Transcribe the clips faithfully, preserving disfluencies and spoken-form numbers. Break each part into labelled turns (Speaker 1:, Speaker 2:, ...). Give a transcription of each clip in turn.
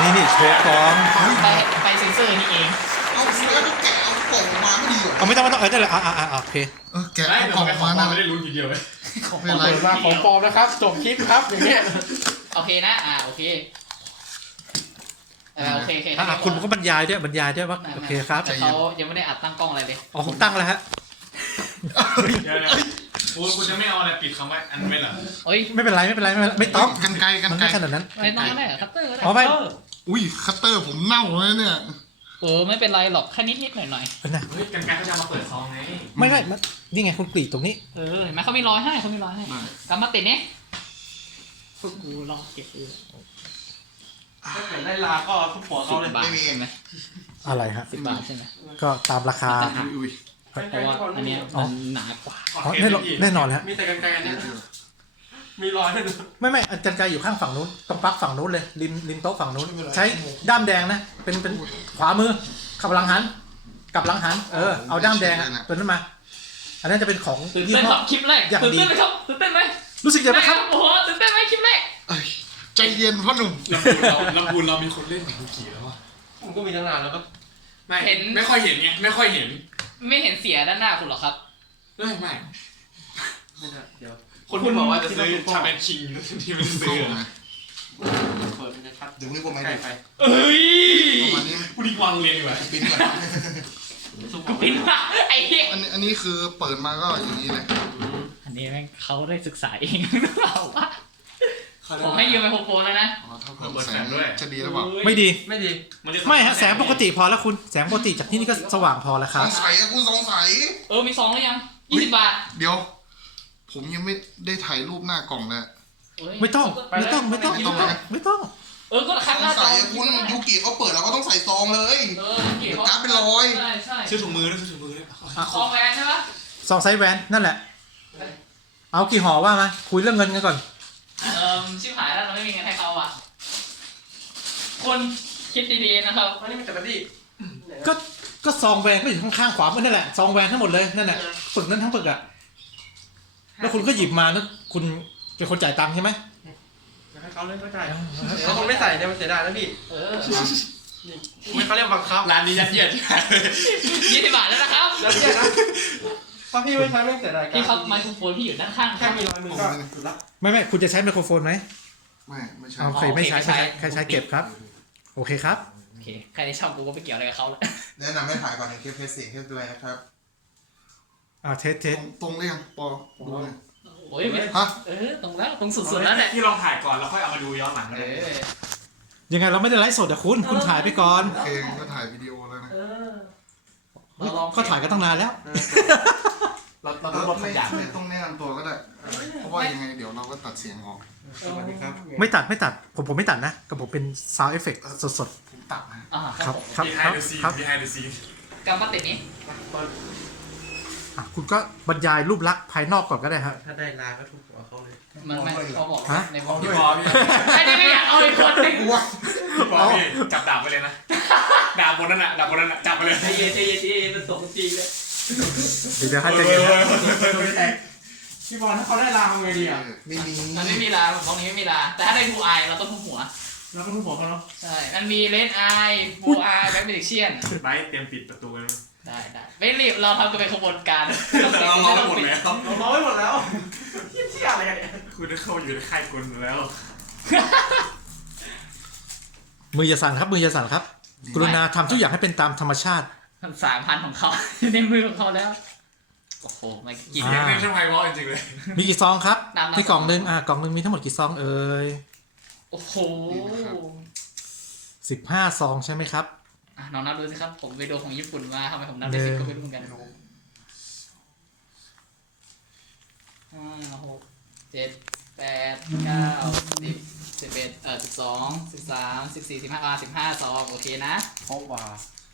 Speaker 1: นี่นี่โชว์กอง
Speaker 2: ไปไปเซ็นเซอร์นี่เอง
Speaker 3: เอาแล้วก็แกะเอากล่องมาไม่ดีเหรอ
Speaker 1: เอาไม่ต้องไม่ต้องเออได้เลยอ่าอ่าอ่าโอเค
Speaker 3: เออแกะ
Speaker 4: ได้
Speaker 3: เอา
Speaker 4: เดี๋ย
Speaker 3: กล่
Speaker 4: ว
Speaker 3: อง
Speaker 4: ไปขอ
Speaker 3: มา
Speaker 4: ความ
Speaker 3: นะ
Speaker 4: ไม่ได้ลุ้นทีเดียวเลย
Speaker 3: ไม่เป็นไร
Speaker 5: เปิดมาของปลอมนะครับจบคลิปครับอย่างเงี้ย
Speaker 2: โอเคนะอ่าโอเคเออโอเคโอเค
Speaker 1: อ่าคุณก็บรรยายด้วยบรรยายด้วยว่าโอเคครับ
Speaker 2: แต่เขายังไม่ได้อัดตั้งกล้องอะไรเลย
Speaker 1: อ๋อผมตั้งแล้วฮะ
Speaker 4: เดี๋ยวนะคุณคุณจะไม่เอาอะไรปิดคำว่าอันไม่เหรอ
Speaker 2: เฮ้ย
Speaker 1: ไม่เป็นไรไม่เป็นไรไม่เป็นไรไม่ต้อง
Speaker 3: กันไกลกัน
Speaker 1: มัน
Speaker 3: ไกล
Speaker 1: ไม่ขนาดนั้น
Speaker 2: ไม่ต้องก็ได้เหรอคัตเตอร์ก็ได้
Speaker 1: อ๋อไม่
Speaker 3: อุ้ยคัตเตอร์ผมเน่าเลยเนี่ย
Speaker 2: เออไม่เป็นไรหรอกแค่นิดนิดหน่อยหน่อย
Speaker 1: เออนะ
Speaker 4: เฮ้ยกันไกลเขาจะมาเปิดซองไง
Speaker 1: ไม่ไม่มันนี่ไงคุณกรีดตรงนี้
Speaker 2: เออเห็นไหมเขามีรอยให้เขามีรอยให้กำมาติดนี่พวกกูรอเก็บเออ
Speaker 5: ถ้าเกิดได้ลาก็ทุบหัว
Speaker 2: สิ
Speaker 5: เขา
Speaker 2: บ
Speaker 5: เลย
Speaker 2: บาทใช่ไหม
Speaker 1: อะไรฮะ
Speaker 2: สิบบาทใช่ไหม
Speaker 1: ก็ตามราคา
Speaker 3: อุ้ย
Speaker 2: เพราะว่าอันเนี้ยมันหนากว่า
Speaker 1: อ๋อแน่นอนแน่นอนแล้ว
Speaker 5: มีแต่กันไกลอันเนี้ยมีรอยให้ดู
Speaker 1: ไม่ไม่อาจารย์กายอยู่ข้างฝั่งนู้นตรงปลั๊กฝั่งนู้นเลยริมริมโต๊ะฝั่งนู้นใช้ด้ามแดงนะเป็นเป็นขวามือขับหลังหันกลับหลังหันเออเอาด้ามแดงอะตัวนั้นมา อันนั้นจะเป็นของ
Speaker 2: ตื่น
Speaker 1: ยี่
Speaker 2: เต้น
Speaker 1: ห้
Speaker 2: ค
Speaker 1: อ
Speaker 2: รับคลิปแรก
Speaker 1: อย่าง
Speaker 2: ตื่น
Speaker 1: ดี
Speaker 2: เต้นไหมครับตื่นเต้นไหม
Speaker 1: รู้สึกยังไงครับ
Speaker 2: โอ้โหตื่นเต้นไหมคลิปแรก
Speaker 3: เอ้ยใจเย็นพ่อหนุ่ม
Speaker 4: ลำพูนเราลำพูนเรามีคนเล่นถึงกี่แล้ววะ
Speaker 5: ผมก็มีตั้งนานแล้วก็
Speaker 4: ไม่เห็นไม่ค่อยเห็นไงไม่ค่อยเห็น
Speaker 2: ไม่เห็นเสียด้านหน้าคุณหรอครับ
Speaker 4: เอ้ยไม่
Speaker 5: ไม่ได้เดี๋ยว
Speaker 4: คนที่บอกว่าจะซื้อชาเป็นชิงที่ไม่ได้ซื้อ
Speaker 5: เปิดมันจะชัด
Speaker 3: เดี๋ยวนี้ผมไม่
Speaker 5: ใกล้
Speaker 3: ได้
Speaker 5: ไป
Speaker 2: เอ้ย
Speaker 3: ประมาณนี้ไหม
Speaker 4: ผู้ดีกวางเรียนดีกว่า
Speaker 3: ปิ้นก่อน
Speaker 5: ทุบ
Speaker 2: กูปิดว่ะไอ้เหี้ย
Speaker 3: อันนี้อันนี้คือเปิดมาก็อย่างนี้เลย
Speaker 2: อันนี้แม่งเขาได้ศึกษาเองหรือเปล่าวะผมให้ยืมไมโครโฟนแล้วนะ
Speaker 3: อ๋อถ้าเพิ่มแสงจะดีหรือเปล่า
Speaker 1: ไม่ดี
Speaker 5: ไม่ดี
Speaker 4: มันจะ
Speaker 1: ไม่ฮะแสงปกติพอแล้วคุณแสงปกติจากที่นี่ก็สว่างพอแล้วค
Speaker 3: ส
Speaker 1: รับ
Speaker 3: งสัยอะคุณสงสัย
Speaker 2: เออมีซองหรือยังยี่สิบบาท
Speaker 3: เดี๋ยว ผมยังไม่ได้ถ่ายรูปหน้ากล่องเลย
Speaker 2: เอ้ย
Speaker 1: ไม่ต้องไม่ต้องไม่ต้อง
Speaker 3: ไม่
Speaker 1: ไม่
Speaker 3: ต้
Speaker 1: ต้
Speaker 3: อ
Speaker 1: อง ง
Speaker 3: นะ
Speaker 1: ไม่ต้อง
Speaker 2: เออก็
Speaker 3: ส
Speaker 2: คัด
Speaker 3: ง
Speaker 2: หน้าจ
Speaker 3: สั
Speaker 2: อย
Speaker 3: อะคุณยูกิเขาเปิดเราก็ต้องใส่ซองเลย
Speaker 2: เออเก็บ
Speaker 3: เดี๋ยวการ์ดเป็นรอย
Speaker 2: ใช่ใช่
Speaker 4: ซื้อถุงมือด้วยซื้อถุงมือด้วย
Speaker 2: ซองแวนใช่ปะ
Speaker 1: ซองไซส์แวนนั่นแหละ เอากี่ห่อว่ามาคุยเรื่องเงินกันก่อน
Speaker 2: เออชิบหายแล้วเราไม่มีเงินให้เขาอ่ะคนคิดดีๆนะครับ
Speaker 5: อันนี้มันจะเป็นที่
Speaker 1: ก็ก็ซองแวนก็อยู่ข้างๆขวามือนั่นแหละซองแวนทั้งหมดเลยนั่นแหละปึกนั้นทั้งปึกอะแล้วคุณก็หยิบมาแล้วคุณเป็นคนจ่ายตังค์ใช่ไหม
Speaker 5: ให้เขาเล่นก็ได้ถ้าคนไม่ใส่เนี่ยมันเสียดายนะพี่
Speaker 2: เออ
Speaker 5: ไม่เขาเรียกบังคับ
Speaker 4: ร้านนี้ยัดเยียด
Speaker 2: ยี่สิบบาทแล้วนะครับ
Speaker 5: แล้วเนี่ยนะถ้าพี่ไม่ใช้ไม่เสียดาย
Speaker 2: พี่ครับไมโครโฟนพี่อยู่ด้านข้างค
Speaker 5: แค่
Speaker 2: รับ
Speaker 5: มีรอยมือก็สุดละ
Speaker 1: ไม่ไม่คุณจะใช้ไมโครโฟนไหม
Speaker 3: ไม่ไม่ใช่
Speaker 1: เอาใครไม่ใช้ใครใครใช้เก็บครับ โอเคครับ
Speaker 2: โอเคใครที่ชอบกูก็ไปเกี่ยวอะไรกับเขาแล้ว
Speaker 3: แนะนำให้ถ่ายก่อนในคลิปเทสเสียงเทสด้วยนะครับ
Speaker 1: อ่าเทสเท
Speaker 3: ตร
Speaker 1: ส
Speaker 3: งตรงเรียงปอดูหน่อย
Speaker 2: โอ้ยไม่
Speaker 3: ฮะ
Speaker 2: เออตรงแล้วตรงสุดๆแล้วแหละ
Speaker 4: ที่ลองถ่ายก่อนแล้วค่อยเอามาดูย้อนหลัง
Speaker 2: เอ
Speaker 4: เลย
Speaker 2: อ
Speaker 1: ยังไงเราไม่ได้ไลฟ์สดอะคุณคุณถ่ายไปก่อน
Speaker 3: โอเคก็ถ่ายวิดีโอแล้วนะ
Speaker 5: เออ
Speaker 1: ก็ถ่ายกันตั้งนานแล้ว
Speaker 5: เราเราต้องลด
Speaker 3: ไม่
Speaker 5: ขยะ
Speaker 3: ไม่ต้องแนะนำตัวก็ได้ เพราะว่ายังไงเดี๋ยวเราก็ตัดเสียงออก
Speaker 5: สวัสดีครับ
Speaker 1: ไม่ตัดไม่ตัดผมผมไม่ตัดนะกับผมเป็นซาวด์เอฟเฟกต์สด
Speaker 3: ผมตัดนะ
Speaker 2: อ่า
Speaker 1: ๆ
Speaker 2: ค
Speaker 1: ค
Speaker 2: รั
Speaker 1: รั
Speaker 2: บบ
Speaker 1: ครับ
Speaker 4: บี
Speaker 1: ค
Speaker 4: ไฮ
Speaker 1: รับ
Speaker 4: เดอะซีน
Speaker 1: ครับ
Speaker 4: บีไฮเดอะซีน
Speaker 2: กำมาติดนี้
Speaker 1: อ่ะคุณก็บรรยายรูปลักษณ์ภายนอกก่อนก็ได้ครับ
Speaker 5: ถ้าได้ลาก็ทุบหัวเขาเลย
Speaker 2: มันไม่เขาบอก
Speaker 1: ฮะ
Speaker 2: ในบ
Speaker 4: ข
Speaker 2: อ
Speaker 4: อก งพี่
Speaker 2: ด้วย
Speaker 4: บอพี่
Speaker 2: ไอ้นี่ไม่อยากเอาอีกคนหนึ่ง
Speaker 3: อ้วก
Speaker 4: พี่บอพี่จับดาบไปเลยนะดาบบนนั้นน่ะดาบบนนั้นน่ะจับไปเลย
Speaker 2: ใจเย็นใจเย็นใจเย็นมันตกจริงเลย
Speaker 1: เดี๋ยวเดี๋ยวให้ใจเย็นนะ
Speaker 5: พี่บอลถ้าเขาได้ลาทำไงดีอ่ะ
Speaker 3: ไม่มี
Speaker 2: มันไม่มีลาของนี้ไม่มีลาแต่ถ้าได้บูไอเราต้องทุบหัว
Speaker 5: เราก็ทุบหัวเขาเนาะ
Speaker 2: ใช่มันมีเลนไอบูไอแบ็คเมดิเชียน
Speaker 4: ไบเตรียมปิดประตูเลย
Speaker 2: ได้ได้ไม่รีบเราทำกันเป็นขบวนการ
Speaker 4: เรารอหมดแล้ว
Speaker 5: เราร้อยหมดแล้วเที่ยเที่ยอะไรกันเนี่ย
Speaker 4: คุณได้เข้าอยู่ในค่ายกลแล้ว
Speaker 1: มืออย่าสั่นครับมืออย่าสั่นครับ กรุณาทำทุกอย่างให้เป็นตามธรรมชาติ
Speaker 2: สามพันของเขาอยู่ในมือของเขาแล้วโอ้โหไม่กิน
Speaker 4: เสียงนี่ช่างไพเราะจริงๆเลย
Speaker 1: มีกี่ซองครับ
Speaker 2: น้ำน้ำ
Speaker 1: ในกล่องหนึงอ่ากล่องหนึงมีทั้งหมดกี่ซองเอ่ย
Speaker 2: โอ้โห
Speaker 1: สิบห้าซองใช่ไหมครับ
Speaker 2: อ่ะน้องนับดูสิครับผมไปดูของญี่ปุ่นมาทำไมผมนับได้สิบก็ไม่รู้เหมือนกันห้าหกเจ็ดแปดเก้าสิบสิบเอ็ดเออสิบสองสิบสามสิบสี่สิบห้าอ่าสิบห้าซองโอเคนะ
Speaker 5: ครบว่ะ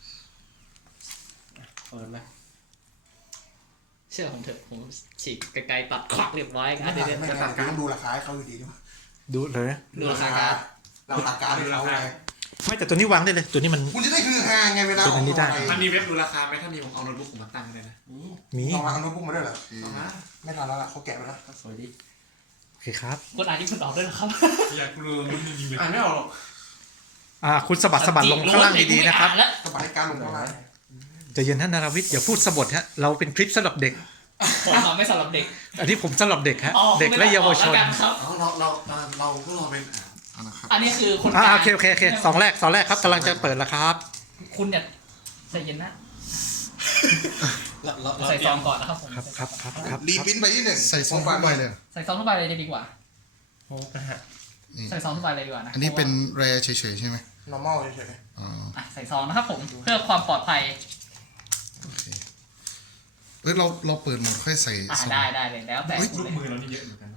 Speaker 5: เปิดเลย
Speaker 2: เชื่อผมเถอะผมฉีกไกลๆตัดควักเรียบร้อย
Speaker 3: ไม่
Speaker 2: อ่ะเดี๋ยว
Speaker 3: ไม่ไม่ต้องดูราคาให้เขาอยู่ดีด้วย
Speaker 1: ดูเลยนะ
Speaker 2: ดูราคาการ์ด
Speaker 3: เราราคาให้เขาไง
Speaker 1: ไม่แต่ตัวนี้วางได้เลยตัวนี้มัน
Speaker 3: คุณจะได้คือฮาไงเวลา
Speaker 1: เป็นอันนี้ได้
Speaker 4: มันมีเว็บดูราคาไหมถ้ามีผมเอาโน้ตบุ๊กผมมาตั้งเลยนะ
Speaker 1: มี
Speaker 3: ลองมาเอาโน้ตบุ๊กมาด้วยเหรอ
Speaker 4: เอามา
Speaker 3: ไม่ทันแล้วล่ะเขาแกะไปแล้ว
Speaker 5: สวยดี
Speaker 1: โอเคครับ
Speaker 2: คนอ่านที่คุณออกด้วยเหรอครับ
Speaker 4: อยากรู้มันจริงๆเลย
Speaker 5: อ่านไม่ออกหรอก
Speaker 1: ออ่าคุณสะบัดสะบัดลงข้างล่างดีๆนะครับ
Speaker 2: แล้ว
Speaker 3: สบายการลงข้างล่าง
Speaker 1: ใจเย็นท่านนาราวิทย์อย่าพูดสะบดฮะเราเป็นคลิปสำหรับเด็ก
Speaker 2: ผมทำไม่สำหรับเด็ก
Speaker 1: อันนี้ผมสำหรับเด็กฮะ
Speaker 2: อ๋อ
Speaker 1: เด็กและเยาวชน
Speaker 2: ไม่ต้องออกแล้วกันครับ
Speaker 3: เราเราเราเราก็รอเป็นอ่านะครับ
Speaker 2: อันนี้คือคน
Speaker 1: อ่าก
Speaker 2: ลาง
Speaker 1: โอเคโอเคโอเคสองแรกสองแรกครับกำลังจะเปิดแล้วครับ
Speaker 2: คุณอย่าใจเย็นนะ
Speaker 4: เราเราเรา
Speaker 2: ใส่ซองก่อนนะครับผม
Speaker 1: ครับครับครับครับ
Speaker 3: รีพินไปที่หนึ่ง
Speaker 6: ใส่ซองเข้าไปเลย
Speaker 2: ใส่ซองทุกใบเลยดีกว่า
Speaker 5: โอ้นะฮะ
Speaker 6: นี่
Speaker 2: ใส่ซองทุกใบเลยดีกว่านะ
Speaker 6: อันนี้เป็นแรเฉยๆใช่ไหม
Speaker 3: normal เฉย
Speaker 6: อ๋อ
Speaker 2: อ่ะใส่ซองนะครับผมเพื่อความปลอดภัย
Speaker 6: โอเคเอ้ยเราเราเปิดหมดค่อยใส่
Speaker 2: อ่ะ
Speaker 6: ซอง
Speaker 2: ได้ได้เลยแล้วแต่คุณ
Speaker 4: ลูก
Speaker 2: เลย
Speaker 4: มือเรานี่เยอะเหมือนกันเนอะ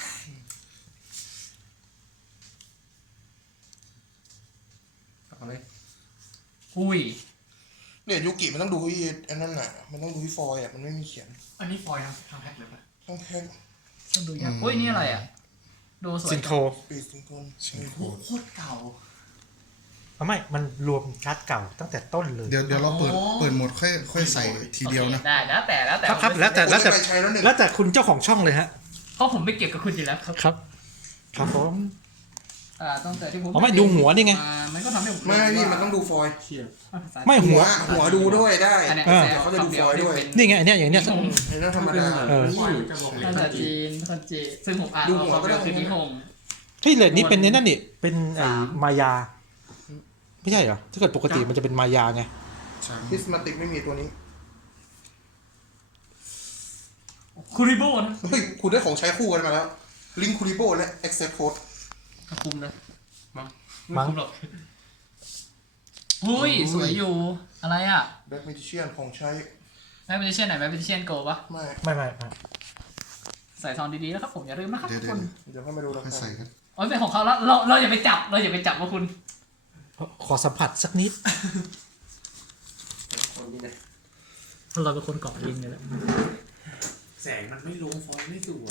Speaker 5: เอาเลย
Speaker 2: อุ้ย
Speaker 3: ๆเนี่ยยูกิมันต้องดูที่อันนั้นน่ะมันต้องดูที่ฟอยล์อ่ะมันไม่มีเขียน
Speaker 4: อันนี้ฟอยล์ทั้งทั้งแพ็คเลยป่ะ
Speaker 3: ต้องแค่
Speaker 2: ต้องดูยากอุ้ยนี่อะไรอ่ะดูสวย
Speaker 1: ซินโค
Speaker 3: ปีสิงคล
Speaker 6: ชิงโคด
Speaker 4: โคตรเก่า
Speaker 1: เอาไม่มันรวมการ์ดเก่าตั้งแต่ต้นเลย
Speaker 6: เดี๋ยวเดี๋ยวเราเปิดเปิดหมดค่อยค่อยใส่ทีเดียวนะ
Speaker 2: โอคได้แล้วแต่แล้วแต่
Speaker 1: ครับครับแล้วแต่แล้วแต่
Speaker 3: ไปใช้แล้วหนึ่ง
Speaker 1: แล้วแต่คุณเจ้าของช่องเลยฮะ
Speaker 2: เพราะผมไม่เกี่ยวกับคุณอยู่แล้วครับ
Speaker 1: ครับครับผม
Speaker 2: อ่าต้องแต่ที่ผม
Speaker 1: อ๋อไม่ดูหัวนี่ไง
Speaker 2: อ่ามันก็ทำให้ผม
Speaker 3: ไม่พี่มันต้องดูฟอยล์
Speaker 1: ไม่หั
Speaker 3: หั
Speaker 1: ว
Speaker 3: วหัวดูด้วยได้
Speaker 2: อันเนี้ย
Speaker 1: เออ
Speaker 2: แต่
Speaker 3: เขาจะดูฟอยล์ด้วย
Speaker 1: นี่ไงอันเนี้ยอย่างเนี้ย
Speaker 3: ไอ้นั่นธรรมดา
Speaker 1: เออ
Speaker 4: ฟอยล์จะบอกเลย
Speaker 2: ภาษาจีนคนจีนซึ่งผมอ่าน
Speaker 3: ดู
Speaker 2: อ
Speaker 3: หั
Speaker 2: อก
Speaker 3: ว
Speaker 2: มา
Speaker 3: ก็ได้
Speaker 2: คือนิฮง
Speaker 1: เฮ้ยเลดนี้เป็นไอ้นั่นนี่เป็นไอ้
Speaker 2: สาม
Speaker 1: มายา ไม่ใช่เหรอถ้าเกิดปกติมันจะเป็นมายาไง
Speaker 6: จัง
Speaker 3: พิสมาติกไม่มีตัวนี้
Speaker 2: คูริโบนะ
Speaker 3: เฮ้ยคุณได้ของใช้คู่กันมาแล้วลิงคูริโบและ accept code
Speaker 5: ถ้าคุมนะมั้ง
Speaker 1: มั้ง
Speaker 5: ไคุหรอก
Speaker 2: หุ้ยสวยอยู่อะไรอ่ะ
Speaker 3: Black Magician ของใช้
Speaker 2: แมปเปอร์เชียนไหนแมปเปอร์เชียนโกปะ
Speaker 3: ไม่
Speaker 1: ไม่ไม่ไม่
Speaker 2: ใส่ซองดีๆนะครับผมอย่าลืมนะครับ
Speaker 6: เดี๋ยว
Speaker 2: ทุก
Speaker 6: เดี๋ยว
Speaker 2: คน
Speaker 3: เดี๋ยวค่อยมาดูรา
Speaker 6: ค่อย
Speaker 3: คา
Speaker 6: ใส่กัน
Speaker 2: โอ้ยเป็นของเขาแล้วเราเราอย่าไปจับเราอย่าไปจับว่าคุณ
Speaker 1: ขอสัมผัสสักนิด
Speaker 5: คนนี้นะ
Speaker 2: เราเป็นคนเกาะลิงเลยแหละ
Speaker 4: แสงมันไม่ลงฟอยล์ไม่สวย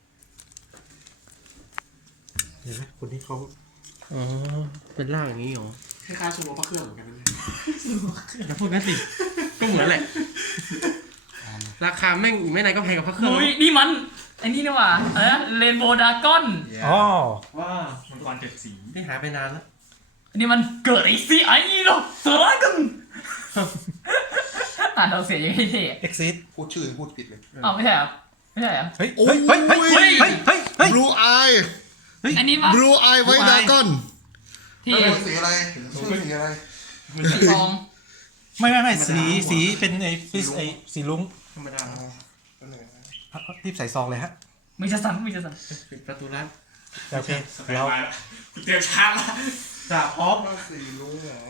Speaker 1: เห็นไหมคนนี้เขา
Speaker 5: อ๋อเป็นร่างอย่างนี้เหรอ
Speaker 4: คล้ายๆชมรมพระเครื่องเหมือนกันนะเนี่ย
Speaker 5: อย่าพูดงั้นสิก็เหมือนแหละราคาแม่งอีกไม่นานก็แพงกับพระเครื่อง
Speaker 2: อุ้ยนี่มันไอ้นี่นี่หว่าอะไรนะเรนโบว์ดากอน
Speaker 1: อ๋อ
Speaker 5: ว้า
Speaker 4: มังกรเจ็ดสี
Speaker 5: ที่หายไปนานแล้ว
Speaker 2: อันนี้มันเกิดไอซีไอโรสดากันอ่านเราเสียยังไงเท่
Speaker 1: เอ็กซิส
Speaker 3: พูดชื่อพูดผิดเลย
Speaker 2: อ้าวไม่ใช่เหรอไม่ใช่เหรอ
Speaker 1: เฮ้ยเฮ้ยเฮ้ยเฮ้ยเฮ้ยเฮ้ยเฮ้ยเฮ้ย
Speaker 6: บลูไอ
Speaker 2: อันนี้ปะ
Speaker 6: บลูไอไว้ดากอน
Speaker 2: ที่
Speaker 3: แล้วเป็นสีอะไรชื่อสีอะไร
Speaker 2: สีทอง
Speaker 1: ไม่ไม่ไม่สีสีเป็นไอ้ฟิสไอ้สีลุ้ง
Speaker 5: ธรรมดา
Speaker 3: อ๋อเป็นหนึ่งนะ
Speaker 1: รีบใส่ซองเลยฮะ
Speaker 2: มีจะสั่นมีจะสั่น
Speaker 5: ปิดประตูร้าน
Speaker 1: โอเค
Speaker 4: สบาย
Speaker 1: เรา
Speaker 4: มาแล้วกูเตรียมชาร์จละ
Speaker 5: จ่าพร้อม
Speaker 3: ถ้าสีลุ้งเหรอ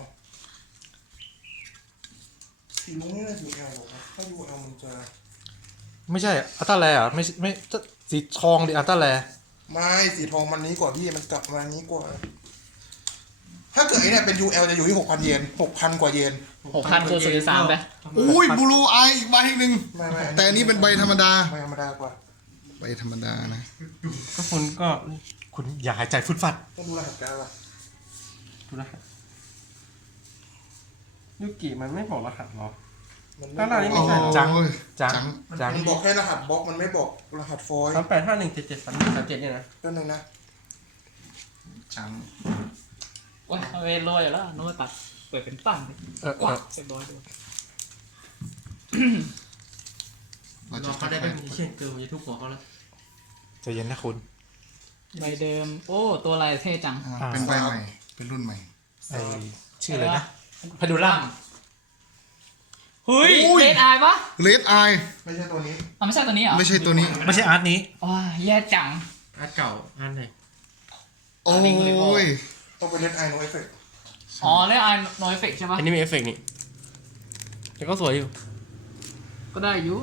Speaker 3: สีลุ้งไม่น่ายูเอลหรอกนะถ้ายูเอลมันจะ
Speaker 1: ไม่ใช่อัลตร้าแลอ่ะไม่ไม่สีทองดิอัลตร้าแล
Speaker 3: ไม่สีทองมันนี้กว่าพี่มันกลับมานี้กว่า ถ้าเกิดไอ้เนี่ยเป็น ยู แอล จะอยู่ที่หกพันเยนหกพันกว่าเยน
Speaker 2: หกพันคูณสี่สิบสามไป
Speaker 6: อุ้ยบลูไออีกใบหนึ่ง
Speaker 3: ไม่ไม่
Speaker 6: แต่อันนี้เป็นใบธรรมดา
Speaker 3: ไม่ธรรมดากว่า
Speaker 6: ใบธรรมดานะ
Speaker 5: ก็คุณก็
Speaker 1: คุณอย่าหายใจฟุดฟัด
Speaker 3: ต้องดูรหัสการ์ดล่ะ
Speaker 5: ดูรหัสยูกิมันไม่บอกรหัสหรอ
Speaker 3: มัน
Speaker 5: ข้างหน้านี่ไม่
Speaker 3: บ
Speaker 5: ใช่
Speaker 3: อก
Speaker 1: จัง
Speaker 6: โอ้ย
Speaker 1: จัง
Speaker 6: จัง
Speaker 1: จัง
Speaker 3: มันบอกแค่รหัสบล็อกมันไม่บอกรหัสฟอยล์
Speaker 5: สามแปดห้าหนึ่งเจ็ดเจ็ดสามสามเจ็ดเนี่ยนะ
Speaker 3: ก็หนึ่งนะ
Speaker 6: จัง
Speaker 2: โอ้ยเอาเวโรยอยู่แล้วโน้ตตัดเปิดเป็นตั้ง
Speaker 1: เออเอ
Speaker 2: ว้า
Speaker 1: อ
Speaker 2: เรียบร้อยด้วย
Speaker 6: เรา
Speaker 5: ร
Speaker 6: จะ
Speaker 5: อเขาได้เป็นมิเช่นเกิร์ลจะทุบหัวเขาแล้ว
Speaker 1: ใจเย็นนะคุณ
Speaker 2: ใบเดิมโอ้ตัวอะไรเท่จัง
Speaker 6: อ่าเป็นใบใหม่ เป็นรุ่นใหม่
Speaker 1: ไอชื่ออะไรนะ
Speaker 2: พดูล่ามเฮ้ย
Speaker 6: อุ้ย
Speaker 2: เลดอายปะ
Speaker 6: เลดไอ
Speaker 3: ไม่ใช่ตัวนี้
Speaker 2: อ๋อไม่ใช่ตัวนี้เหรอ
Speaker 6: ไม่ใช่ตัวนี้
Speaker 1: ไม่ใช่อาร์ตนี้
Speaker 2: อ๋อแย่จัง
Speaker 5: อาร์ตเก่าอันไหน
Speaker 6: โอ้ย
Speaker 3: ต้องเป็นเล่นไอโนเอฟเฟก
Speaker 2: อ๋อเลดอายโนเอฟเฟกใช่ปะ
Speaker 5: อันนี้มีเอฟเฟกต์นี่แต่ก็สวยอยู่
Speaker 2: ก็ได้อยู่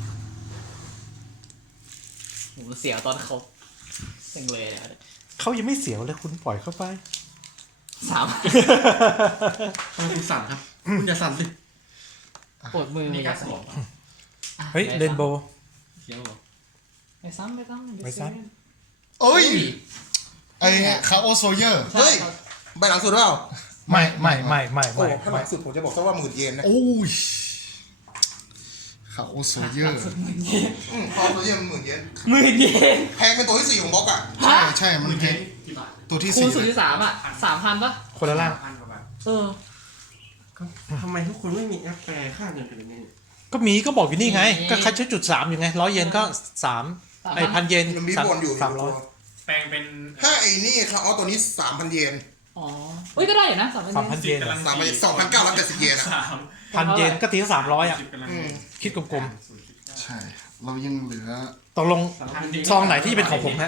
Speaker 2: โหเสียวตอนเขาเซ็งเลยเนี่ย
Speaker 1: เขายังไม่เสียวเลยคุณปล่อยเข้าไป
Speaker 2: สาม
Speaker 5: ทำไมคุณสั่นครับคุณอย่าสั่นสิ
Speaker 2: ปวดมือ
Speaker 4: มี
Speaker 2: มี
Speaker 4: การสวม
Speaker 1: เฮ้ยเรนโบว์
Speaker 5: เขียวเหรอ
Speaker 2: ไม่ซ้ำไม่ซ้ำ
Speaker 1: ไม่ซ้
Speaker 6: เอ้ย ไอคาโอโซเยอร์
Speaker 3: เฮ้ยใบหลังสุดหรือเปล่า
Speaker 1: ไม่ไม่ไม่ไม่
Speaker 3: โอ้
Speaker 1: ไม่
Speaker 3: ถ้าห
Speaker 1: ไม่
Speaker 3: ลังสุดผมจะบอกซะว่าหมื่นเยนนะ
Speaker 6: โอ้ยคาโอโซเยอร์
Speaker 3: อืมพอตัวเยนหมื่นเยน
Speaker 2: หมื่นเยน
Speaker 3: แพงเป็นตัวที่สี่ของบล็อกอ่ะ
Speaker 6: ใช่ใช่มัน
Speaker 4: มือ
Speaker 6: แพ
Speaker 4: เย็
Speaker 6: ง
Speaker 4: นกี่
Speaker 6: ตัวที่
Speaker 2: คู
Speaker 6: สี่
Speaker 2: ณสุดที่สามอ่ะสามพันปะ
Speaker 1: คนละล่าง
Speaker 4: พันกว่าบาท
Speaker 2: เออ
Speaker 5: ก็ทำไมทุกคนไม่มีแอปแปลค่าเงินกันเลยเนี่ย
Speaker 1: ก็มีก็บอกอยู่นี่ไง ก็คัดชุดจุดสามอยู่ไงร้อยเยนก็สามไอพันเยน
Speaker 3: มันมี
Speaker 1: สาม
Speaker 3: บอลอยู่
Speaker 1: สามร้อย
Speaker 4: แปลงเป็น
Speaker 3: ถ้าไอ้นี่เขาเอาตัวนี้สามพันเยน
Speaker 2: อ๋อเฮ้ยก็ได้อยู่นะสามพัน
Speaker 1: สามพันเยน
Speaker 4: กำลัง
Speaker 3: สามพันสองพันเก้าร้อยแปดสิบเยนอะ
Speaker 4: สาม
Speaker 1: พันเยนก็ตีสามร้อยอ่ะ
Speaker 4: สิบกำลัง
Speaker 3: อืม
Speaker 1: คิดกลม
Speaker 6: ใช่ เรายังเหลือ
Speaker 1: ๆตกลงซองไหนที่เป็นของผมฮะ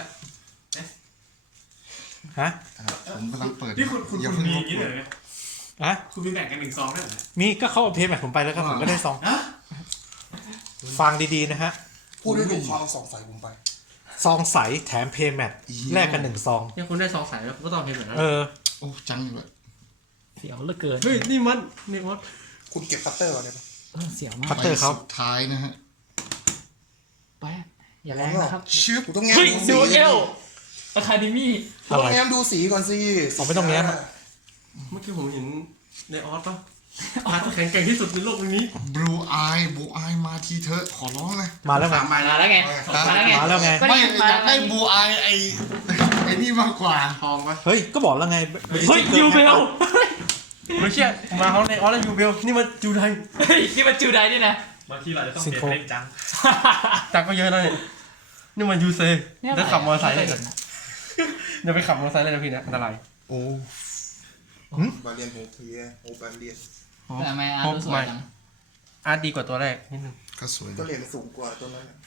Speaker 1: ฮะ
Speaker 6: อ่าผมกำลังเปิด
Speaker 4: นี่คุณคุณ
Speaker 6: อย่า
Speaker 4: คุณ
Speaker 6: เพิ่ง
Speaker 4: มี
Speaker 6: ร
Speaker 4: อบ ย่างนี้
Speaker 6: ก
Speaker 4: เล
Speaker 6: วน
Speaker 4: ยเหรอ
Speaker 1: อะ
Speaker 4: คุณมีแบ่งกันหนึ่งซองด้วยเหรอ
Speaker 1: มีก็เขาเอาเพย์แมทผมไปแล้วก็ผมก็ได้ซอง
Speaker 4: ฮะ
Speaker 1: ฟังดีๆนะฮะ
Speaker 3: พูดด้วยถูกความสองใส่ผมไป
Speaker 1: ซองใสแถมเพย์แมทแลกกันหนึ่งซอง
Speaker 5: เนี่ยคุณได้สองสายแล้วคุณก็ต้องเห็นแบบนั้น
Speaker 1: เออ
Speaker 6: โอ้จังเลย
Speaker 2: เสียวเหลือเกิน
Speaker 5: เฮ้ยนี่มันนี่มัน
Speaker 3: คุณเก็บคัตเตอร์ก่อนได้ปะ
Speaker 2: เออเสียวมา
Speaker 1: พั
Speaker 2: ก
Speaker 1: ตเตอร์เขา
Speaker 6: สุดท้ายนะฮะ
Speaker 2: ไปอย่าแรงนะครับ
Speaker 3: ชึบกูต้องแง้ม
Speaker 2: เฮ้ย
Speaker 3: ดู
Speaker 2: ดู
Speaker 3: สี
Speaker 2: เอลอะคาเดมี่
Speaker 3: กูต้องแง้มดูสีก่อนสิ
Speaker 1: อ๋อไม่ต้องแง้มอะ
Speaker 5: เมื่อกี้ผมเห็นในออสปะอาร์ตแข็งแกร่งที่สุดในโลกนี้
Speaker 6: บลูอายบลูอายมาทีเถอะขอร้องนะ
Speaker 1: มาแล้วไง
Speaker 5: สามใบ
Speaker 2: มาแล้วไงมาแล้วไง
Speaker 1: มาแล้วไง
Speaker 2: ก็
Speaker 6: ไม่
Speaker 2: นี่
Speaker 6: อยากได้บลูอายไอไอนี่มากกว่า
Speaker 5: ทองปะ
Speaker 1: เฮ้ยก็บอกแล้วไง
Speaker 2: เฮ้ยยูเบล
Speaker 5: ไม่เชื่อมาเขาในออสแล้วยูเบลนี่มันจูได
Speaker 2: เฮ้ยนี่มันจูไดนี่นะ
Speaker 4: บางทีเราจะต้องเปลี่ยนเป็นจัง
Speaker 5: จากก็เยอะนะเนี่ยนี่มันยูเซแล้วขับมอเตอร์ไซค์เลยอย่าไปขับมอเตอร์ไซค์เลยนะพี่นะอันตราย
Speaker 6: โอ้
Speaker 3: บาเรียนโฮเพียโฮบาเรียน
Speaker 2: แต่ไม่อาร์ตดูสวยจัง
Speaker 5: อาร์ตดีกว่าตัวแรกนิดนึง
Speaker 6: ก็สวย
Speaker 3: ก็
Speaker 6: นะ
Speaker 3: เรียนสูงกว่าตัวนั้นอะ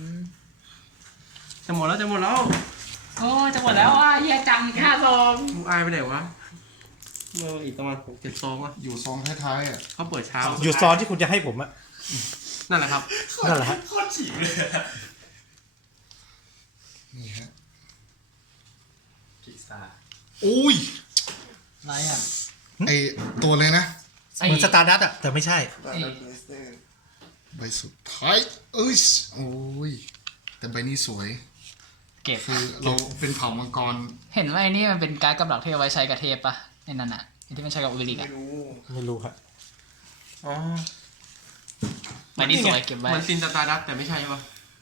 Speaker 5: จะหมดแล้วจะหมดแล้ว
Speaker 2: โอ้จะหมดแล้วอ่ะเฮียจังอีกห้าซอง
Speaker 5: บลูอายไปไหนวะเมื่ออีกประมาณหกเจ็ดซองวะ
Speaker 6: อยู่ซองท้ายๆอ่ะ
Speaker 5: เขาเปิดเช้า
Speaker 1: อยู่ซอนที่คุณจะให้ผมอะ
Speaker 5: นั่นแหละครับ
Speaker 1: นั่นแหละฮะ
Speaker 4: โคตรฉีกเลยอะ
Speaker 6: นี่ฮะ
Speaker 4: พิซซ่า
Speaker 6: โอ้ย
Speaker 2: อะไรอ่ะ
Speaker 6: ไอตัวเลยนะ
Speaker 1: เหมือนสตาร์ดัตอะแต่ไม่ใช่
Speaker 3: บาเรียนเลสเตอร์
Speaker 6: ใบสุดท้ายเอ้ยโอ้ยแต่ใบนี้สวย
Speaker 2: เก็บ
Speaker 6: คือเราเป็นเผ่ามังกร
Speaker 2: เห็นว่าไอ้นี่มันเป็นการ์ดกำลังที่เอาไว้ใช้กับเทพปะไอ้นั่นอ่ะไอ้ที่มันใช้กับอุบิลิก
Speaker 3: ไม่
Speaker 2: อ่ะ
Speaker 3: รู้
Speaker 1: ไม่รู้ครับ
Speaker 5: อ๋อ
Speaker 2: ใบนี้สวยเก็บไว้
Speaker 5: มันซินสตาร์ดัตแต่ไม่ใช่ปะ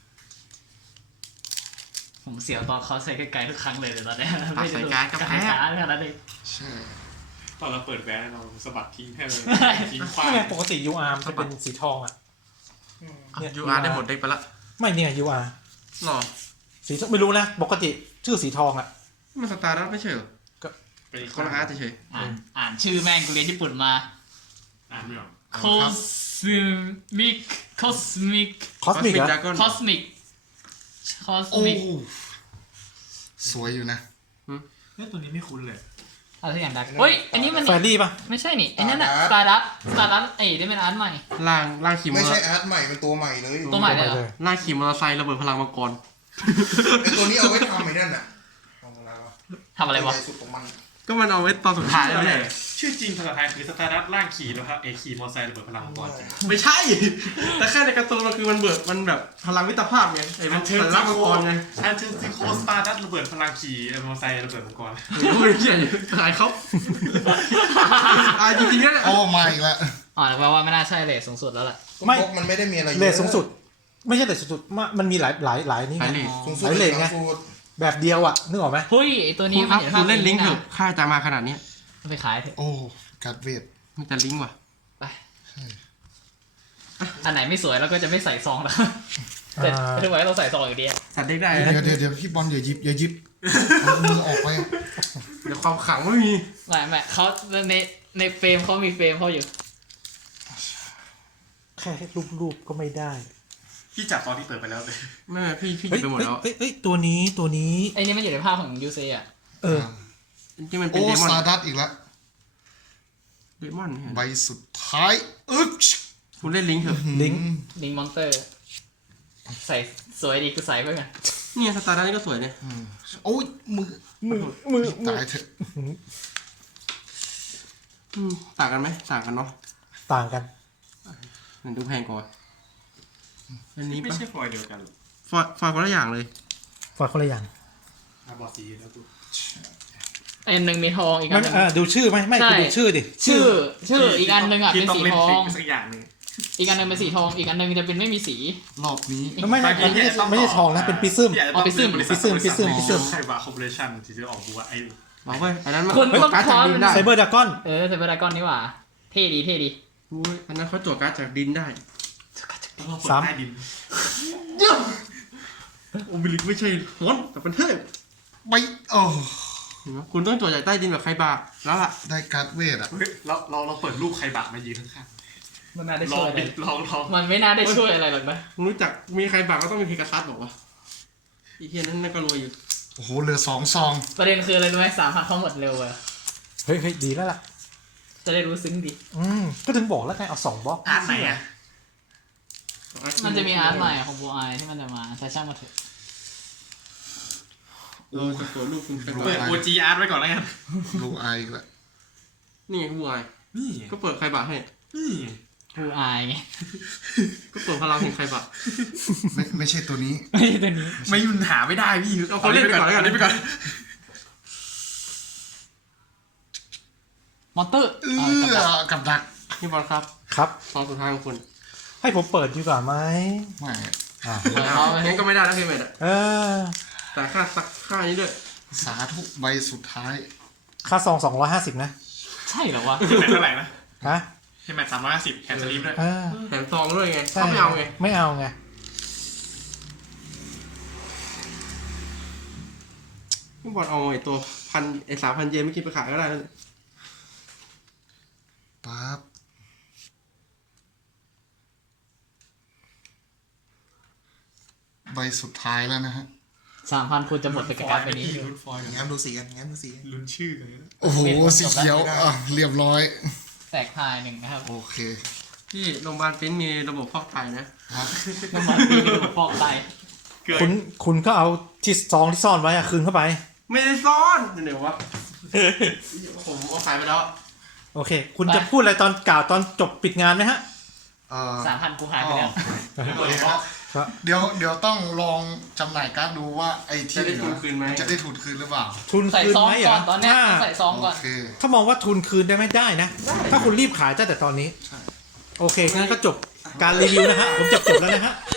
Speaker 2: ผมเสียวตอนเขาใช้ไกลๆทุกครั้งเลยแต่ตอนเนี้ย
Speaker 5: ตัดสายการ์ดกับ
Speaker 2: กา
Speaker 5: แพ้
Speaker 2: รการ์ดขนาดนั้นเอง
Speaker 6: ใช่
Speaker 4: ตอนเราเปิดแบรนด์เราสะบัดทิ้งให้เลยทิ้งควา
Speaker 1: ไม่
Speaker 4: ย
Speaker 1: ไงปกติ ยู อาร์ จะเป็นสีทองอะ เนี่ย
Speaker 5: ยูอาร์ได้หมดเด็กไปละ
Speaker 1: ไม่เนี่ย ยู อาร์
Speaker 5: หรอ
Speaker 1: สีทองไม่รู้นะปกติชื่อสีทองอะ
Speaker 5: มันสตาร์ดัตไม่ใช่เหรอ
Speaker 4: ไปอีก
Speaker 5: คนละอาร์ตเฉย
Speaker 2: อ่านอ่านชื่อแม่งกูเรียนญี่ปุ่นมา
Speaker 4: อ่านไม่ออก
Speaker 2: Cosmic Cosmic
Speaker 1: คอสมิก
Speaker 5: ดรา
Speaker 1: อะ
Speaker 5: ก้อน
Speaker 2: Cosmic
Speaker 6: โอ้
Speaker 2: Cosmic
Speaker 6: สวยอยู่นะ
Speaker 4: เฮ้ยตัวนี้ไม่คุ้นเลย
Speaker 2: อะไรสักอย่างดักเฮ้ยอันนี้มัน
Speaker 1: แฟรี่ปะ
Speaker 2: ไม่ใช่นี่ไอ้นั่นอะสตาร์ดัตสตาร์ดัตไอ้นี่เป็นอาร์ตใหม่
Speaker 5: ล่างล่างขี่มอ
Speaker 3: ไม่
Speaker 5: เตอ
Speaker 3: ใช่
Speaker 5: ร์
Speaker 3: อาร์ตใหม่เป็นตัวใหม่เลย
Speaker 2: ตัวใหม่เลยเหรอ
Speaker 5: ล่างขี่มอเตอร์ไซค์ระเบิดพลังมังกร
Speaker 3: ไอตัวนี้เอาไว้ทำไอ้นั่นน่ะทำอะไรวะ
Speaker 2: ทำอะไรวะ
Speaker 3: ใหญ่สุดของมัน
Speaker 5: ก็มันเอาไว้ตอนสุดท้ายแล้วเนี่ย
Speaker 4: ชื่อจริงภาษาไทยคือสตาร์ดัตล่างขี่แล้วครับเอขี่มอเตอร์ไซค์ระเบิดพลังมังกร
Speaker 5: ไม่ใช่ แต่แค่ในการ์ตูนมันคือมันเบิดมันแบบพลังวิตรภาพไงไอ้มันสัญลักษณ์มังกรไง
Speaker 4: อันเชอร์ซิโคสตาร์ดัตระเบิดพลังขี่มอเตอร์ไซค์ระเบิดมังกร
Speaker 5: โอ้ยเหี้ยขายเขาอ่าจริงๆเนี่ย
Speaker 6: โอ้มาอีกแล้ว
Speaker 2: อ๋อแปลว่าไม่น่าใช่เลทสูงสุดแล้วล่ะ
Speaker 1: ไม่
Speaker 3: พวกมันไม่ได้มีอะไรเยอะ
Speaker 1: เลทสูงสุด ไม่ใช่เลทสูงสุดมามันมีหลายหลายหลายนี่
Speaker 5: ขาย
Speaker 1: ไง
Speaker 5: เหล็ก
Speaker 3: สูงสุด
Speaker 1: ไอ้เหล็กไง
Speaker 3: สูงสุด
Speaker 1: แบบเดียวอะนึกออกไหม
Speaker 2: เฮ้ยไอ้ตัว
Speaker 5: คุ
Speaker 2: นี้
Speaker 5: ณครับ
Speaker 2: ห็
Speaker 5: คุณเล่นลิงก์
Speaker 2: ภา
Speaker 5: เถ
Speaker 2: พ
Speaker 5: อะค่าจะมาขนาดนี้
Speaker 2: เอาไปขายเถอะ
Speaker 6: โอ้การ์ดเวท
Speaker 5: มันจะลิงก์ว่ะ
Speaker 2: อันไหนไม่สวยเราก็จะไม่ใส่ซองแล้วแต่ถึงไว้เราใส่ซองอยู่ดีอะ
Speaker 5: สัตว์เด็กได้
Speaker 6: เดี๋ยวเดี๋ยวเดี๋ยวพี่บอลอย่ายิบอย่ายิบเอามือออกไป
Speaker 5: เดี๋ยวความขังไม่มี
Speaker 2: ไม่ไม่เขาในในเฟรมเขามีเฟรมเขาอยู่
Speaker 1: แค่รูปรูปก็ไม่ได้
Speaker 4: พี่จับตอนที่เปิดไปแล้วเลย
Speaker 5: ไม่ไม่พี่พี่ห
Speaker 1: เฮ้
Speaker 5: ยิ
Speaker 1: ย
Speaker 5: บไปหมดแล้ว
Speaker 1: เฮ้ยเฮ้ยตัวนี้ตัวนี้
Speaker 2: ไอ้นี่มันอยู่ในภาพของยูเซอะ
Speaker 1: เออ
Speaker 5: ที่มันเป็
Speaker 6: โอ้
Speaker 5: นเดม
Speaker 6: ส
Speaker 5: อน
Speaker 6: ตาร์ดัตอีกแล้ว
Speaker 5: เดมอนเนี่ย
Speaker 6: ใบสุดท้ายอึ๊บ
Speaker 5: คุณเล่นลิงก์เถอะ
Speaker 1: ลิงก์
Speaker 2: ลิงมอนเตอร์ใส่สวยดีกูใส่ไปกัน
Speaker 5: เนี่ยสตาร์ดัตนี่ก็สวยเนี่ย
Speaker 6: โอ้ยมือ
Speaker 1: มือมือมือ
Speaker 6: ตายเถอะ
Speaker 5: อืมต่างกันไหมต่างกันเนาะ
Speaker 1: ต่างกัน
Speaker 5: เดี๋ยวดูแพงกว่าอันนี้
Speaker 4: ไม่
Speaker 5: ปะ
Speaker 4: ใช่ฟอยล์เดียวกัน
Speaker 5: ฟอยฟอยคนละอย่างเลย
Speaker 1: ฟอยคนละอย่าง
Speaker 4: อ่ะบอกสีแล้วกู
Speaker 2: อันหนึ่งมีทองอีกอั
Speaker 1: มัน
Speaker 2: นหนึ่ง
Speaker 1: เออดูชื่อไหมไม่
Speaker 2: ใช่
Speaker 1: คุณดูชื่อดิ
Speaker 2: ชื่อชื่ออีกอันหนึ่งอ่ะ
Speaker 4: พี่
Speaker 2: เป็น
Speaker 4: ต้อง
Speaker 2: สี
Speaker 4: เล่น
Speaker 2: ทอ
Speaker 4: ทริ
Speaker 2: ง
Speaker 4: คสักอย่างหนึ่ง
Speaker 2: อีกอันหนึงเป็นสีทองอีกอันหนึงจะเป็นไม่มีสี
Speaker 6: รอบนี้
Speaker 1: ไม่ไม่มันไม่ใช่ไม่ใช่ทองนะเป็นปิซึม
Speaker 2: เอาไปซึม
Speaker 4: บริษัท
Speaker 1: พิซึมพิซึมพิซึม
Speaker 4: ไคบาคอร์ปอเรชั่นที่จะออกดูว่าไอ้
Speaker 5: บอกไว้อันนั้นมัน
Speaker 2: คนต้อง
Speaker 5: การ์ดจากดินได้
Speaker 1: ไซเบอร์ดากอน
Speaker 2: เออเซเบอร์ไดกอนนี่หว่าเท่ดีเท่ดี
Speaker 5: อุ้ยอันนั้นเขาจั่วการ์ดจากดินได้
Speaker 4: ต้องเปิดใต้ดิน
Speaker 5: โอมิลิกไม่ใช่มอนแต่เป็นเทพ
Speaker 6: ไปโอ้
Speaker 5: เห็นไหมคุณต้องจั่วจากใต้ดินแบบใครบาแล้วล่ะ
Speaker 6: ได้การ์ดเวทอ่ะ
Speaker 4: เฮ้ยเราเราเราเปิดรูปไคบามายืนข้าง
Speaker 2: มันน่าได้
Speaker 4: ๆล
Speaker 2: ช่
Speaker 4: อ
Speaker 2: ว
Speaker 4: ง
Speaker 2: ยอะไร
Speaker 4: ดิลองลอง
Speaker 2: มันไม่น่าได้ช่วยอะไรหรอกนะ
Speaker 5: มึงรู้จักมีใครบาก็ต้องมีเพกาซัสบอกว่าอีเทียนั้นนั่นก็รวยอยู่
Speaker 6: โอ้โหเหลือสองซอง
Speaker 2: ประเด็นคืออะไรรู้ไหมสามพันเขาหมดเร็วอะ
Speaker 1: เฮ้ยเฮ้ยดีแล้วล่ะ
Speaker 2: จะได้รู้ซึ้งดี
Speaker 1: อืมก็ถึงบอกแล้วไงเอาสองบล็อก
Speaker 4: อาร์ตไหนอ่ะ
Speaker 2: มันจะมีอาร์ตใหม่ของโบไอที่มันจะมาใช้ช่างมาเถอะ
Speaker 5: เราจะเปิดรูปคุณใครบา
Speaker 4: เปิดโอจีอาร์ตไว้ก่อนแล้วกัน
Speaker 6: ลูไออีกแล้ว
Speaker 5: นี่ไงผู้วาย
Speaker 4: นี่
Speaker 5: ก็เปิดใครบาให้
Speaker 4: นี่
Speaker 2: โบไอไง
Speaker 5: ก็เปิดพลังของใครบา
Speaker 6: ไม่ไม่ใช่ตัวนี้
Speaker 2: ไม่ใช่ตัวนี้
Speaker 4: ไม่ยุนหาไม่ได้พี่
Speaker 5: เอาคนเล่นไปก่อนแล้วกัน
Speaker 4: เล่นไปก่อน
Speaker 2: มอนเตอร์
Speaker 6: เอ
Speaker 2: เอากลับมา
Speaker 6: อกับดัก
Speaker 5: พี่บอลครับ
Speaker 1: ครับ
Speaker 5: ซองสุดท้ายของคุณ
Speaker 1: ให้ผมเปิดดีกว่าไหม
Speaker 6: ไม่
Speaker 1: อ่า
Speaker 2: เปิดเขาไป
Speaker 5: งั้นก็ไม่ได้แล้วเพย์เมดอะ
Speaker 1: เออ
Speaker 5: แต่ค่าซักค่านี้ด้วย
Speaker 6: สาธุใบสุดท้าย
Speaker 1: ค่าซองสองร้อยห้าสิบนะ
Speaker 2: ใช่เหรอวะ
Speaker 4: ที่แมทเท่าไหร่นะ
Speaker 1: ฮะ
Speaker 4: ที่แมทสามร้อยห้าสิบแคนสลีฟด้วย
Speaker 1: เออ
Speaker 5: แถมซองด้วยไง
Speaker 1: ใช่
Speaker 5: เขาไม่เอาไง
Speaker 1: ไม่เอาไง
Speaker 5: พี่บอลเอาไอ้ตัวพันไอ้สามพันเยนไม่คิดไปขายก็ได้แล้ว
Speaker 6: ปั๊บใบสุดท้ายแล้วนะฮะ
Speaker 2: สามพันคุณจะหมดไปกับการไปนี้
Speaker 4: ลุ้นฟอยล์
Speaker 3: งั้นดูสีกันงั้นดูสีกัน
Speaker 4: ลุ้นชื่อกัน
Speaker 6: โอ้โหสีเขียวอ่ะเรียบร้อย
Speaker 2: แตกทายหนึ่งนะครับ
Speaker 6: โอเค
Speaker 5: ที่โรงพยาบาลเป็นมีระบบฟอกไตนะ
Speaker 2: น้ำมันปีนี้ฟอกไต
Speaker 4: เกิด
Speaker 1: คุณคุณก็เอาที่ซองที่ซ่อนไว้อะคืนเข้าไป
Speaker 5: ไม่ได้ซ่อนเดี๋ยววะผมเอาขายไปแล้ว
Speaker 1: โอเค คุณจะพูดอะไรตอนกล่าวตอนจบปิดงานไหมฮะ
Speaker 6: เอ่อ
Speaker 2: สามพันกูหายไปแล้ว
Speaker 6: โอเคครับ
Speaker 1: ครับ
Speaker 6: เดี๋ยวเดี๋ยวต้องลองจำหน่ายการ์ดดูว่าไอ้ที่
Speaker 5: จะได้ทุนคืนไหม
Speaker 6: จะได้ทุนคืนหรือเปล่า
Speaker 1: ทุน
Speaker 2: ใส่
Speaker 1: คืน
Speaker 2: ซอง
Speaker 1: ไหมเหร
Speaker 2: ก่อ
Speaker 1: อน
Speaker 2: ตอนเนี้ย
Speaker 1: ถ้า
Speaker 2: ใส่ซองก่อน
Speaker 6: โอเค
Speaker 1: ถ้ามองว่าทุนคืนได้ไหมได้นะ ถ้าคุณรีบขายตั้งแต่ตอนนี้
Speaker 6: ใช่
Speaker 1: โอเคงั้นก็จบการรีวิวนะฮะ ผมจบจบแล้วนะฮะ